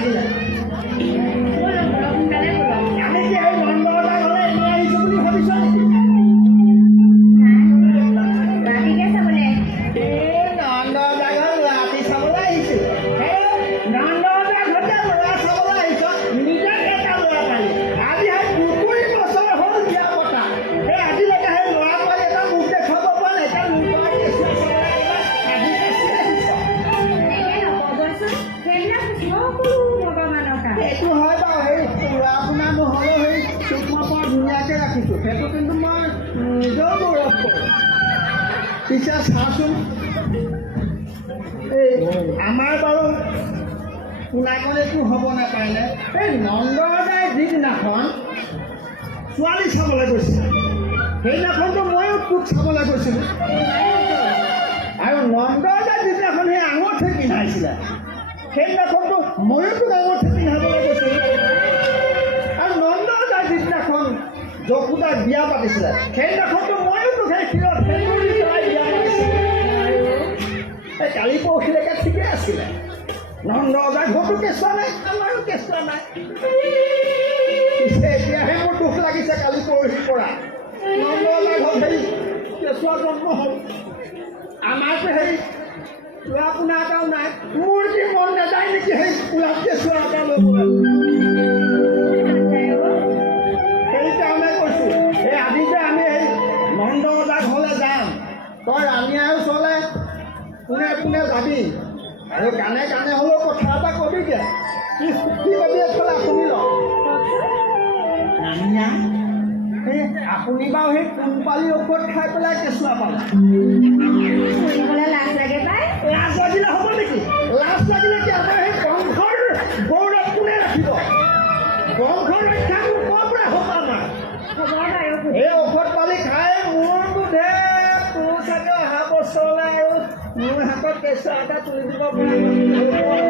লাগিলে আমি কি এই নন্দগতা ঘৰলৈ এনেই আহিছোঁ বুলি ভাবিছ নেকি? নন্দগতা ঘৰ ৰাতি চাবলৈ আহিছোঁ। নন্দগতা ঘৰতে ল'ৰা চাবলৈ আহিছ, নিজে এটা ল'ৰা পালি। আজি সেই 20 বছৰ হ'ল বিয়া পতা, সেই আজিলৈকে সেই ল'ৰা পোৱালি এটা মুখ দেখুৱাব পৰা নাই। এতিয়া লোকৰ কেঁচুৱা চাবলৈ আহি পাছি আহিছ। এইটো হয় বাৰু, সেই ল'ৰা আপোনাৰ নহ'লেও সেই চুকমা পৰা ধুনীয়াকৈ ৰাখিছোঁ, সেইটো কিন্তু মই নিজেও গৌৰৱ কৰোঁ। পিছে চাচোন, এই আমাৰ বাৰু শুনাকণ একো হ'ব নাপায়নে? এই নন্দগতাই যিদিনাখন ছোৱালী চাবলৈ গৈছিল, সেইদিনাখনতো ময়ো তোক চাবলৈ গৈছিলোঁ। আৰু নন্দগতাই যিদিনাখন সেই আঙুঠি পিন্ধাইছিলে, সেইদিনাখনতো ময়ো তোক আঙুঠি পিন্ধাবলৈ গৈছিলোঁ। আৰু নন্দগতাই যিদিনাখন যশোদাই বিয়া পাতিছিলে, সেইদিনাখনতো ময়ো তোক সেই শিৰত সেন্দুৰী পেলাই বিয়া পাতিছিলোঁ। এই কালি পৰহিলৈকে ঠিকে আছিলে। নন্দগতাৰ ঘৰতো কেঁচুৱা নাই, আমাৰো কেঁচুৱা নাই। পিছে এতিয়াহে মোৰ দুখ লাগিছে কালি পৰহিৰ পৰা। নন্দগতাৰ ঘৰত সেই কেঁচুৱা জন্ম হ'ল, আমাৰতো সেই ল'ৰা পোনা এটাও নাই। মোৰ কি মন নাযায় নেকি সেই ল'ৰা কেঁচুৱা এটা ল'বলৈ? সেইকাৰণে কৈছোঁ, এই আজি যে আমি এই নন্দগতাৰ ঘৰলৈ যাম, তই ৰাণীয়াৰ ওচৰলৈ পোনে পোনে যাবি আৰু গানে গানে হ'লেও কথা এটা কবিগৈ। কি কবি এইফালে শুনি ল। ৰাণীয়া, এই আপুনি বাৰু সেই কোম্পানী ঔষধ খাই পেলাই কেঁচুৱা পালে? লাজ লাগিলে হ'ব নেকি? লাজ লাগিলে কি আমাৰ সেই বংশৰ গৌৰৱ কোনে ৰাখিব? বংশৰ ৰক্ষাটো ক'ৰ পৰা হ'ব আমাৰ? এই ঔষধ পালি খাই মোৰ বোধে তোৰ চাগে অহা বছৰলৈ আৰু মোৰ হাতত কেঁচুৱা এটা তুলি দিব পৰা